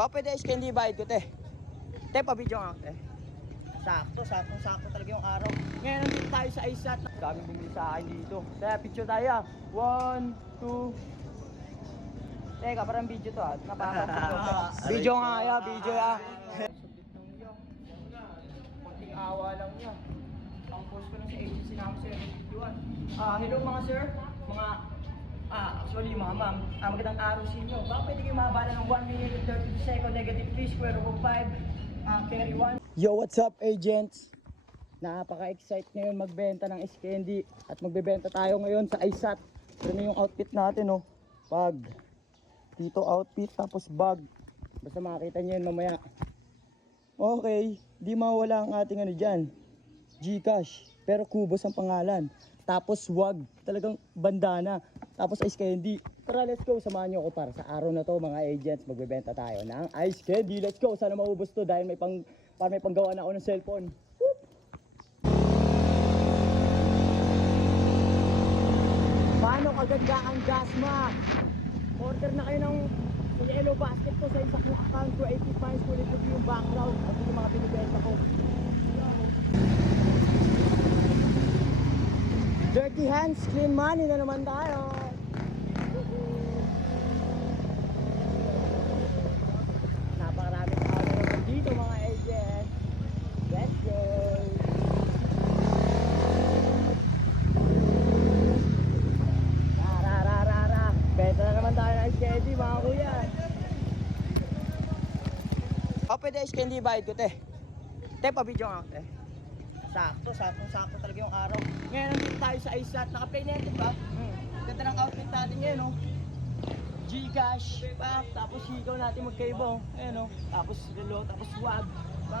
Baka pwede candy bayad ko, te. Te, pa-video nga, te. Sakto, sakto, sakto talaga yung araw. Ngayon, nandito tayo sa ISAT. Daming bumili sa akin dito. Te, picture tayo ah. One, two, Teka, parang video to ah. Napaka Video nga ya, video ya. Konting awa lang niya. Ang post ko lang sa agency namin sir. Ah, hello mga sir. Mga Ah, actually mga ma'am, ah, magandang araw sa inyo. Baka pwede kayo mabala ng 1 minute and 32 second negative 3 square root of 5 ah, carry 1. Yo, what's up agents? Napaka-excite ngayon magbenta ng candy at magbebenta tayo ngayon sa ISAT. Ito na yung outfit natin oh. Pag dito outfit tapos bag. Basta makakita niyo yun mamaya. Okay, di mawala ang ating ano dyan. Gcash. Pero Kubos ang pangalan. Tapos wag. Talagang bandana. Tapos ice candy. Tara, let's go. Samahan niyo ako para sa araw na to mga agents. Magbebenta tayo ng ice candy. Let's go. Sana maubos to dahil may pang, para may panggawa na ako ng cellphone. Whoop! Paano kaganda ang gasma? Order na kayo ng yellow basket ko sa isang account ko 80 pounds kulit ko yung background at yung mga binibenta ko. Dirty hands, clean money na naman tayo. Napakarami tao na dito mga agent. Let's go! Rarararara. Benta na naman tayo ng candy mga kuya. Oh, candy bayad ko, te. Te, pa-video nga, te. Sakto, sakto, sakto talaga yung araw. Ngayon, nandito tayo sa ISAT. Naka-play natin ba? Hmm. Ganda ng outfit natin ngayon, no? Gcash, pa, tapos higaw natin magkaiba, oh. Ayan, oh. Tapos relo, tapos swag. Diba?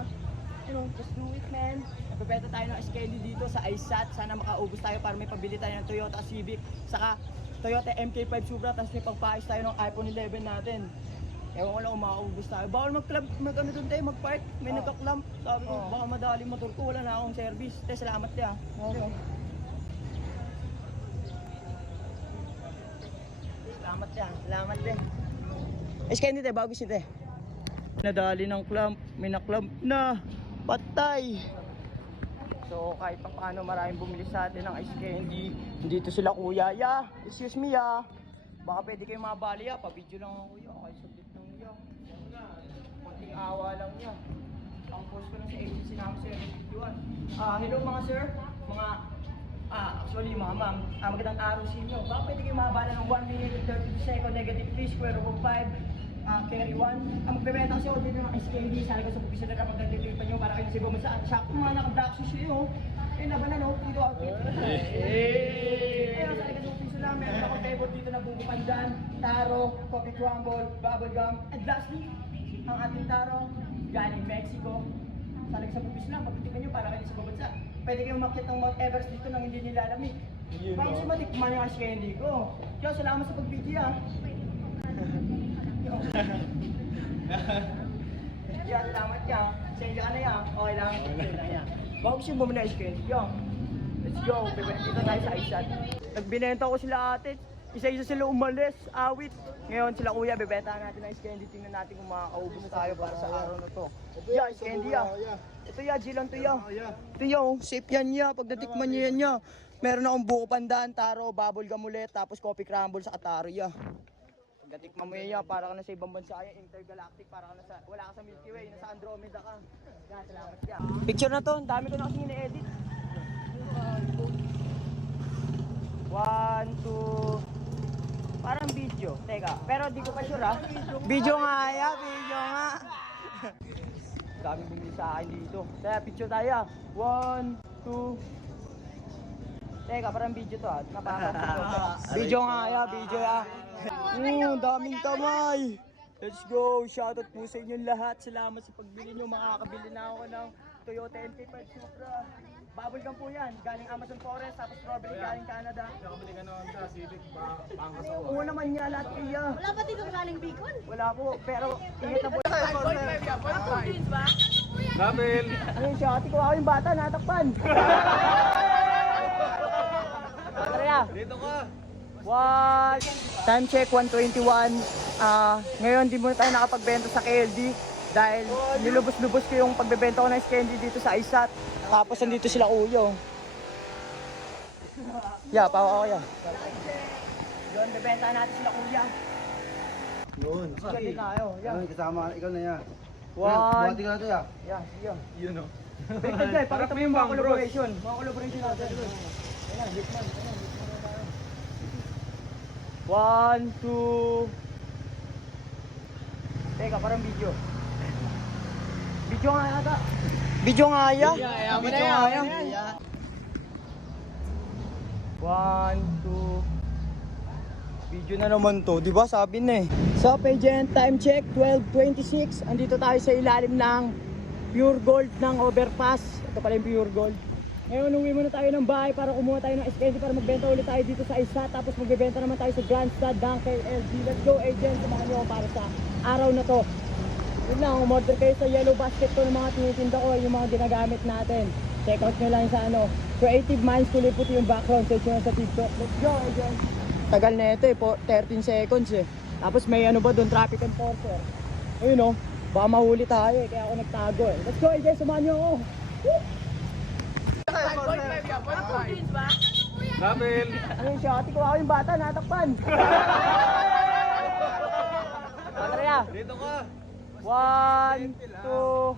You know, just do it, man. Nagbebenta tayo ng candy dito sa ISAT. Sana makaubos tayo para may pabili tayo ng Toyota Civic. Saka Toyota MK5 Supra, tapos may pagpais tayo ng iPhone 11 natin. Ewan ko lang kung makaubos tayo. Bawal mag-club, mag ano dun tayo, mag-park. May Oh. nagka-clamp. Sabi ko, Oh. baka madali motor ko, wala na akong service. Te, salamat te ah. Okay. Salamat te ah. Salamat te. Ice candy te, bago si te. Nadali ng clamp, may na-clamp na. Patay! So kahit pa paano maraming bumili sa atin ng ice candy. Dito sila kuya. Ya, excuse me ya. Baka pwede kayo mabali ya. Pa-video lang ako kuya. Okay. Konting awa lang ya. Ang post ko lang sa agency namin sir, videoan. Ah, hello mga sir. Mga Ah, actually mga ma'am, ah, magandang araw sa inyo. Baka pwede kayo mabala ng 1 minute and 32 second negative 3 square root of 5 ah, carry 1. Ang magbebenta kasi dito ng ice candy. Sana ko sa pupisa na kapag nagtitiripan nyo para kayo sa ibang bansa. At sakto nga naka-black shoes oh. Eh, laban na no, dito outfit. Eh, sa likas ng lang, meron ako table dito na bubupandan, taro, coffee crumble, bubble gum, and lastly, ang ating taro, galing Mexico. Sa likas ng piso lang, pagtitignan nyo para kayo sa ibang bansa. Pwede kayong makit ng Mount Everest dito nang hindi nilalamig. Yun, Bakit no? siya matikman yung ice candy ko? Kaya salamat sa pag-video ah. Yan, salamat ka. Sensya ka na yan. Okay lang. Okay lang yan. Bago siya bumili ice candy ko. Let's go. Dito tayo sa ISAT. Nagbinenta ko sila ate. Isa-isa sila umalis, awit. Ngayon sila kuya, bebenta natin ng candy. Tingnan natin kung makakaubos tayo para sa araw na to. Yeah, candy ya. Ito ya, Jilan to ya. Ito ya, oh. safe yan ya. Pag natikman niya yan ya. Meron akong buo pandan, taro, bubble gum ulit, tapos coffee crumble sa ataro ya. Pag natikman mo yan ya, para ka na sa ibang bansa ya. Intergalactic, para ka na sa, wala ka sa Milky Way, nasa Andromeda ka. Yeah, salamat ya. Picture na to, ang dami ko na kasi edit 1, 2, parang video. Teka, pero di ko pa sure ah. ha. Video nga ya, eh. video nga. Daming bumili sa akin dito. Kaya picture tayo. Ah. 1, 2, Teka, parang video to ah. ha. Napaka-video. nga ya, video ya. Mm, daming kamay. Let's go! Shoutout po sa inyong lahat. Salamat sa pagbili nyo. Makakabili na ako ng Toyota NT5 Supra. Bubble gum po yan. Galing Amazon Forest. Tapos strawberry galing Canada. Nakabili ka naman sa Civic pa, pangkas ako. Oo naman niya lahat iya. Wala ba dito galing Bicol? Wala po. Pero ingat na po. Jeans ba? Nabil! Ayun siya. Ate ko ako yung bata. Natakpan. Tara na. Dito ka! One. Time check 121. Ah, ngayon di muna tayo nakapagbenta sa KLD dahil nilubos-lubos ko yung pagbebenta ko ng candy dito sa Aisat. Tapos nandito sila Uyo. Yeah, pawa ko yan. Yun, bebenta natin sila Kuya. Yun. Sige, di tayo. Yan, Yeah. kasama ikaw na yan. One. Buhati ka na ito ya. Yeah, sige. Yun o. Bigtad guys, pakita mo yung mga collaboration. Mga collaboration natin. Ayan, Hitman. Ayan, Hitman na tayo. One, two. Teka, parang video. Video nga yata. Video nga ya. Video nga ya. One, two. Video na naman to, di ba? Sabi na eh. So, pageant time check, 12.26. Andito tayo sa ilalim ng pure gold ng overpass. Ito pala yung pure gold. Ngayon, uwi muna tayo ng bahay para kumuha tayo ng SKD para magbenta ulit tayo dito sa isa. Tapos magbebenta naman tayo sa Grandstad ng KLD. Let's go, agent. Samahan niyo ako para sa araw na to. Yun lang, umorder kayo sa yellow basket ko ng mga tinitinda ko, yung mga ginagamit natin. Check out nyo lang sa ano, Creative Minds, kulay puti yung background, search nyo sa TikTok. Let's go, agent. Tagal na ito eh, po, 13 seconds eh. Tapos may ano ba doon, traffic enforcer. Ayun oh, baka mahuli tayo eh, kaya ako nagtago eh. Let's go, agent, samahan nyo ako. Twins ba? Rapel. Ayun siya, ati ko ako yung bata, natakpan. Patria. Dito ka. One, two.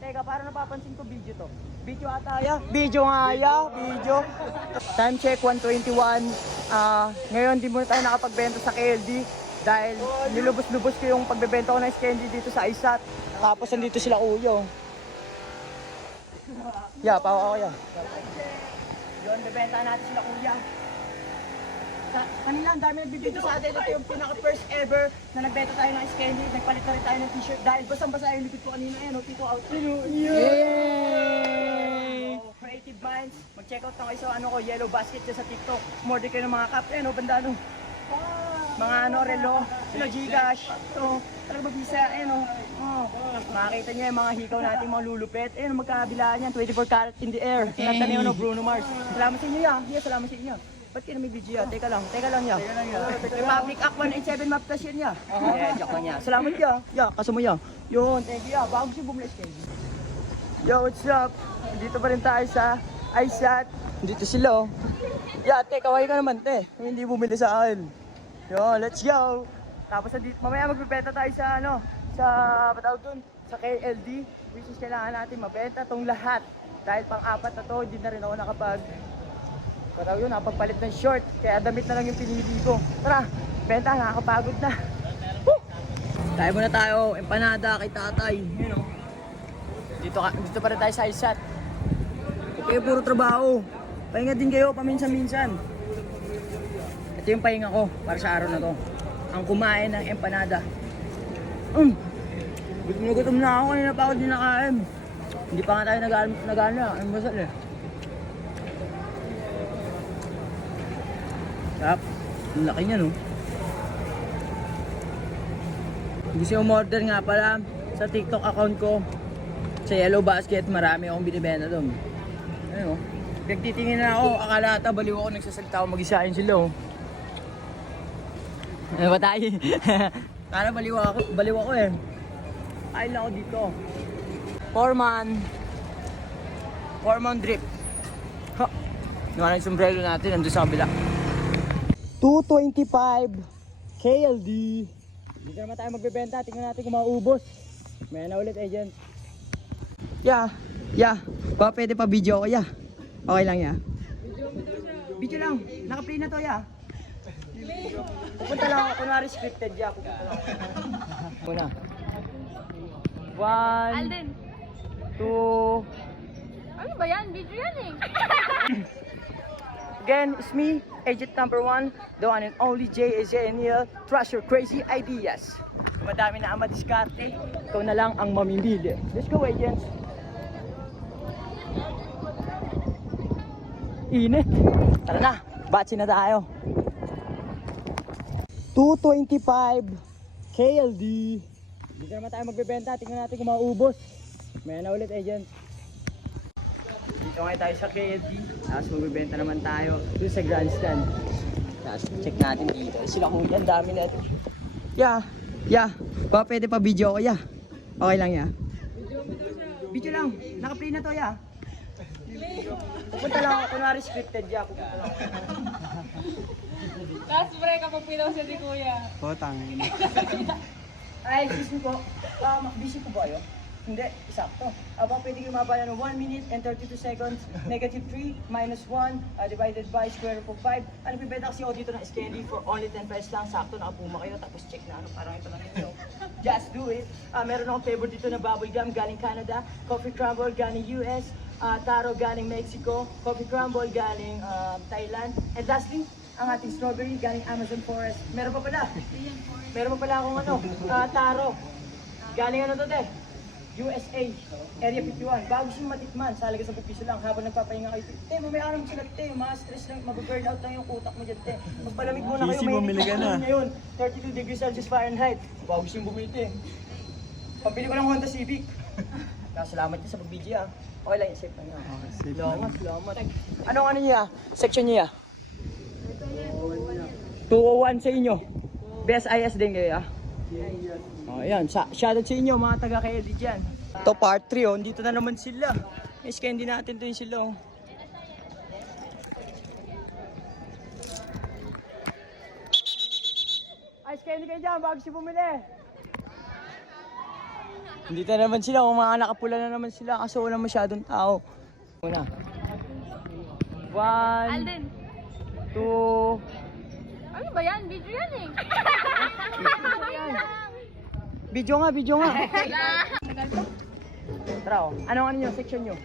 Teka, parang napapansin ko video to. Video ata ya? Video nga ya, video. Time check 121. Ah, ngayon di muna tayo nakapagbenta sa KLD dahil nilubos-lubos ko yung pagbebenta ko ng candy dito sa Aisat. Tapos nandito sila Uyo. Yeah, pawa ko yan. Yun, bebenta natin sila Kuya. Sa, kanila, ang dami nagbibideo sa atin. Ito yung pinaka first ever na nagbenta tayo ng candy. Nagpalit na rin tayo ng t-shirt dahil basang-basa yung likod ko kanina. Ayan, oh, Tito out. Yay! So, creative minds. Mag-check out na kayo sa ano ko, Yellow Basket dyan sa TikTok. Umorder kayo ng mga cup. Ayan, oh, banda ano. Mga ano, relo. Sino, Gcash. So, talaga mabisa. Ayan, oh. Oh. Makakita niyo yung mga hikaw natin, mga lulupet. Ayan, magkabilaan yan. 24 karat in the air. Sinata niyo, no, Bruno Mars. Salamat sa inyo, ya. Yeah, salamat sa inyo. Ba't kayo na may video ya? Teka lang, teka lang ya. Republic Act 187 map plus yun ya. Yeah, joke lang ya. Salamat ya. Ya, kasama ya. Yun, thank you ya. Bago siya bumili kayo. Yo, what's up? Dito pa rin tayo sa iSat. Dito sila oh. Ya, te, kaway ka naman te. Kung hindi bumili sa akin. Yo, let's go. Tapos nandito, mamaya magbebenta tayo sa ano, sa patawag dun, sa KLD. Which is kailangan natin mabenta tong lahat. Dahil pang-apat na to, hindi na rin ako nakapag Patawag yun, nakapagpalit ng short. Kaya damit na lang yung pinili ko. Tara, benta, nakakapagod na. Tayo muna tayo, empanada kay tatay. Yun oh. Dito, dito pa rin tayo sa ISAT. Okay, puro trabaho. Pahinga din kayo paminsan-minsan. Ito yung pahinga ko para sa araw na to. Ang kumain ng empanada. Um, gutom na gutom na ako kanina pa ako din nakain. Hindi pa nga tayo nag- nag-ano, ang masal eh. Sarap. Ang laki niya no. Gusto yung umorder nga pala sa TikTok account ko. Sa Yellow Basket, marami akong binibenta doon. Ayun o. Nagtitingin na ako, akala ata baliw ako nagsasalita ako mag-isahin sila oh. Ano ba tayo? Kala baliw ako, baliw ako eh. Kain ako dito. Foreman. Foreman drip. Ha! Naman yung sombrero natin, nandun sa kabila. 225 KLD. Dito naman tayo magbebenta. Tingnan natin kung maubos. May na ulit, agent. Yeah. Yeah. Ba, pwede pa video ako, yeah. Okay lang, yeah. Video lang. Naka-play na to, yeah. Pupunta lang ako. Kunwari scripted, yeah. Pupunta lang ako. Muna. One, Alden. two, Ano ba yan? Video yan eh. Again, it's me, agent number one, the one and only J. Ezeniel. Trust your crazy ideas. Madami na ang madiskarte, ikaw na lang ang mamimili. Let's go, agents! Init! Tara na, batsi na tayo. 225 KLD. Dito naman tayo magbebenta, tingnan natin kung maubos. May na ulit, agent. Dito ngayon tayo sa KLD, tapos magbibenta naman tayo dun sa grandstand. Tapos check natin dito. Sila kuya, ang dami na. Yeah, yeah. Ba, pwede pa video ko, yeah. Okay lang, yeah. Video lang. Naka-play na to, yeah. Pupunta lang ako. Kunwari scripted, yeah. Pupunta lang ako. Tapos pre, kapag pilaw siya ni kuya. Potang. Ay, excuse me po. Um, busy po ba kayo? Hindi, isakto. Aba, pwede kayo mabaya ng 1 minute and 32 seconds. Negative 3 minus 1 uh, divided by square root of 5. Ano bibenta kasi ako dito ng Scandy for only 10 pesos lang. Sakto, nakapuma kayo. Tapos check na ano, parang ito lang ito. Just do it. Ah, meron akong flavor dito na bubble gum galing Canada. Coffee crumble galing US. ah, taro galing Mexico. Coffee crumble galing um, Thailand. And lastly, ang ating strawberry galing Amazon Forest. Meron pa pala. Meron pa pala akong ano, ah, taro. Galing ano to, te? USA, Area 51. Bago siyang matikman, sa halaga 10 piso lang habang nagpapahinga kayo. Te, mamaya araw mo sila, te. Mga stress lang, mag-burn out lang yung utak mo dyan, te. Magpalamig muna kayo. Easy, bumili ka na. Ngayon, 32 degrees Celsius Fahrenheit. Bago siyang bumili, te. Pabili ko ng Honda Civic. Kaya salamat niya sa pag-BG, ah. Okay lang, safe safe Salamat, salamat. Anong ano niya? Section niya? 201 sa inyo. Best IS din kayo, ah. Oh, ayan. Shoutout sa inyo, mga taga KLD dyan. Ito part 3, oh. Dito na naman sila. Is candy natin to yung sila, oh. Ice candy kayo dyan, bago siya bumili. Dito na naman sila, kung mga nakapula na naman sila kasi wala masyadong tao. Una. One, Alden, two, ano ba yan? Video yan eh. video nga, video nga. Tara, oh. Anong ano nyo, section nyo?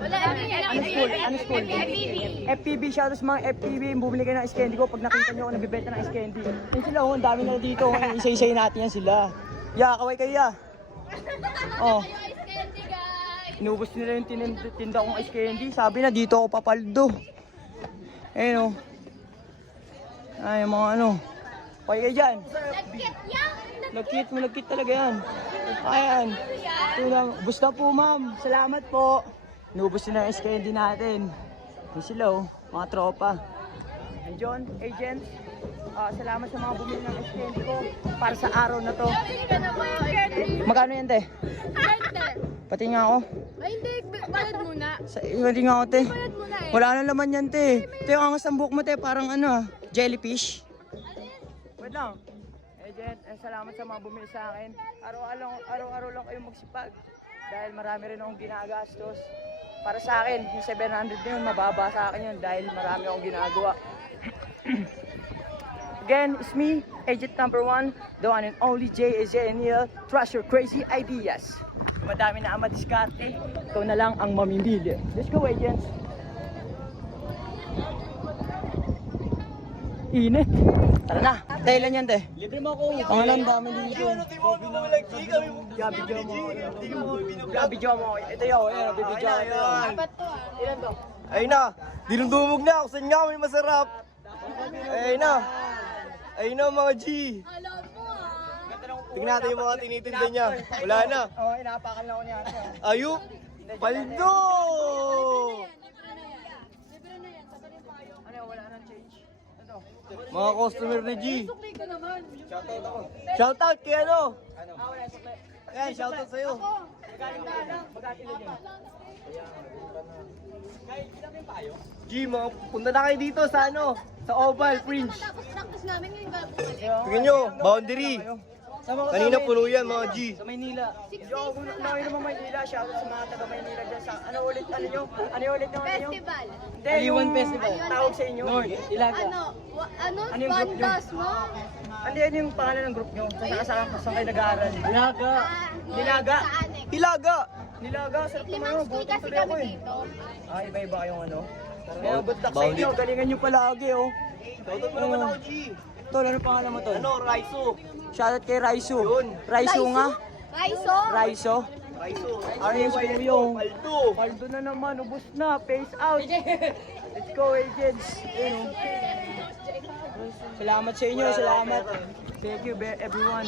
Wala, ano yan? Ano school? Ano school? FPV, shoutouts sa mga FPV, bumili kayo ng ice candy ko pag nakita nyo ako nagbibenta ng ice candy. Yan sila, oh, ang dami na dito. Isa-isay natin yan sila. Ya, kaway kayo ya. Oh, inubos nila yung tininda, tinda kong ice candy. Sabi na, dito ako papaldo. Ayun oh. Ay, yung mga ano. Kaway kayo dyan. Nagkit yan. Nagkit mo, nagkit talaga yan. Ayan. Ito lang. Ubus na po, ma'am. Salamat po. Inubos na yung SKND natin. Yung sila. Mga tropa. And John, agent, ah, salamat sa mga bumili ng SKND ko para sa araw na to. Candy? Magkano yan, te? Pati nga ako. Ay, hindi. Bayad muna. Sa, pati nga ako, te. Bayad muna eh. Wala na laman yan, te. Te, ang angas ng buhok mo, te. Parang ano, ah, jellyfish. Wait lang. Agent, eh, salamat sa mga bumili sa akin. Araw-araw, araw-araw lang kayong magsipag. Dahil marami rin akong ginagastos. Para sa akin, yung 700 na yun, mababa sa akin yun dahil marami akong ginagawa. Again, it's me, agent number one, the one and only J. Ezenil. Trust your crazy ideas. Madami na ang madiskarte, ikaw na lang ang mamimili. Let's go, agents! Init. Tara na. Dahilan yan, te. Libre mo ako. Ang alam dami dito. Gabi video mo. Mo. Ito yun. Ayan, bibidyo ko. Apat to ah. Ilan to? Ayun na, dinudumog na, kusan nga may masarap. Ayun na. Ayun na mga G. Alam mo ah. Tingnan natin yung mga tinitinda niya. Wala na. Oo, inapakan na ako niya. Ayup! Paldo! Libre na yan. Libre na yan. Sasalin pa kayo. Ano, wala nang change. Ito. Mga customer ni G. Sukli ka naman. Shoutout kay ano? Ah, wala. Sukli. Ayan, shoutout sa'yo. Magaling na lang. Magaling na lang. G, mga punta na kayo dito sa ano? Sa Oval Fringe. Tapos practice namin ngayon. Tingnan nyo, boundary. Kanina puno yan mga G. Sa Maynila. Ako kung nakawin naman Maynila. Shoutout sa mga taga Maynila dyan sa ano ulit ano nyo? Ano yung ulit ano nyo? Festival. Hindi, yung Festival. Tawag sa inyo. Ilaga. Ano? Wa- Ano? Ano yung group nyo? Bandas mo? Ano yan yung pangalan ng group nyo? Saan saan saan kayo nag-aaral? Nilaga. Ah, Nilaga. Sa annex. Hilaga! Nilaga. Sarap naman Limang yun. school kasi tuloy ako eh. dito. Ah, iba-iba kayong ano. Kaya luck sa inyo. Galingan nyo palagi oh. Shoutout mo naman ako G. Tol, ano pangalan mo tol? Ano, Raiso. Shoutout kay Raisu. Yun. Raisu nga. Raiso? Raiso. Raiso. R-A-Y-O yung. Paldo. Paldo na naman, ubus na, face out. Let's go, agents. Ayun, oh. Salamat sa inyo, salamat. Thank you, everyone.